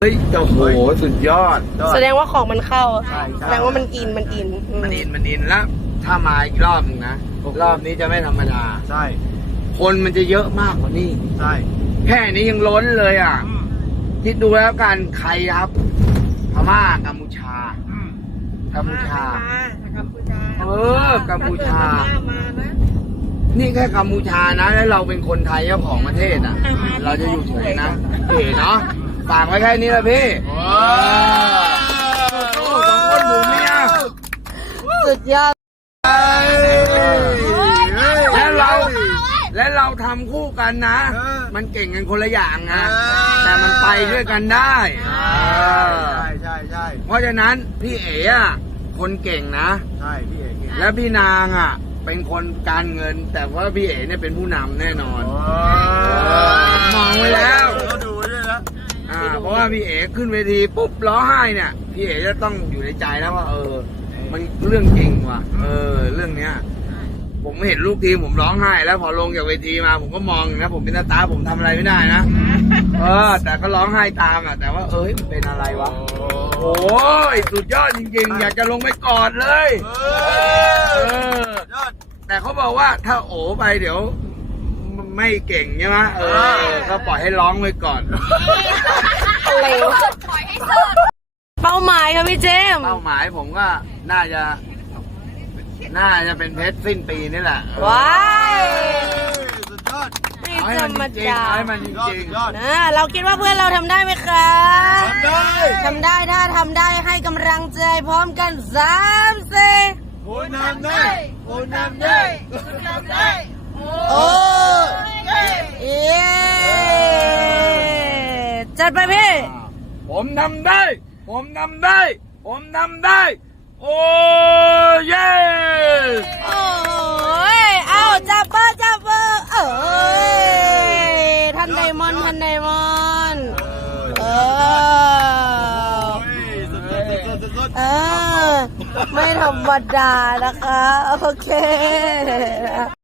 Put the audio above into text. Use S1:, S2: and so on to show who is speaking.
S1: เฮ้ยโอ้โหสุดยอด
S2: แสดงว่าของมันเข้า
S1: ใช่
S2: แสดงว่ามันอิน
S1: มันอินแล้วถ้ามาอีกรอบหนึงนะรอบนี้จะไม่ธรรมดา
S3: ใช่
S1: คนมันจะเยอะมากกว่านี้
S3: ใช่
S1: แค่นี้ยังล้นเลยอ่ะคิดดูแล้วกันใครครับพม่ากัมพูชากัมพูชากัมพูชานี่แค่กัมพูชานะแล้วเราเป็นคนไทยเจ้าของประเทศอ่ะ เราจะอยู่ถึงนะเอ๋เนาะฝากไว้แค่นี้ละพี่สู้ๆสองคนหมูเมีย
S2: สุดยอด
S1: และเราทำคู่กันนะ มันเก่งกันคนละอย่างนะแต่มันไปด้วยกันได้
S3: ใช่
S1: เพราะฉะนั้นพี่เอ๋อะคนเก่งนะ
S3: ใช่พี่เอก
S1: และพี่นางอ่ะเป็นคนการเงิน แต่ว่าพี่เอ๋เนี่ยเป็นผู้นำแน่นอนมองไว้แล้ว
S3: เขาดูด้วยนะ
S1: เพราะว่าพี่เอ๋ขึ้นเวทีปุ๊บร้องไห้เนี่ยพี่เอ๋จะต้องอยู่ในใจแล้วว่ามันเรื่องจริงว่ะเรื่องเนี้ยผมเห็นลูกทีมผมร้องไห้แล้วพอลงจากเวทีมาผมก็มองนะผมเป็นตาผมทำอะไรไม่ได้นะแต่ก็ร้องไห้ตามอ่ะแต่ว่ามันเป็นอะไรวะโอ้ยสุดยอดจริงๆอยากจะลงไปกอดเลยแต่เขาบอกว่าถ้าโอไปเดี๋ยวไม่เก่งใช่ไหมก็ปล่อยให้ร้องไว้ก่อน
S2: อะไรวะเป้าหมายครับพี่เจมส์
S1: เป้าหมายผมก็น่าจะเป็นเพชรสิ้นปีนี่แหละ
S2: ว้าย
S3: สุดยอด
S2: ไม่ธรรมดา
S1: ให้มันจริง
S2: นะเราคิดว่าเพื่อนเราทำได้ไหมคะทำได้ถ้าทำได้ให้กำลังใจพร้อมกัน3 4
S3: คุณทำได้คุณทำได้คุณทำได้
S2: โอ้เย้จัดไปพี่
S1: ผมทำได้ผมทำได้ผมทำได้โอ้เย้
S2: โอ้ยเอาจับเบอร์ท่านไดมอนด์ไม่ธรรมดานะคะ โอเค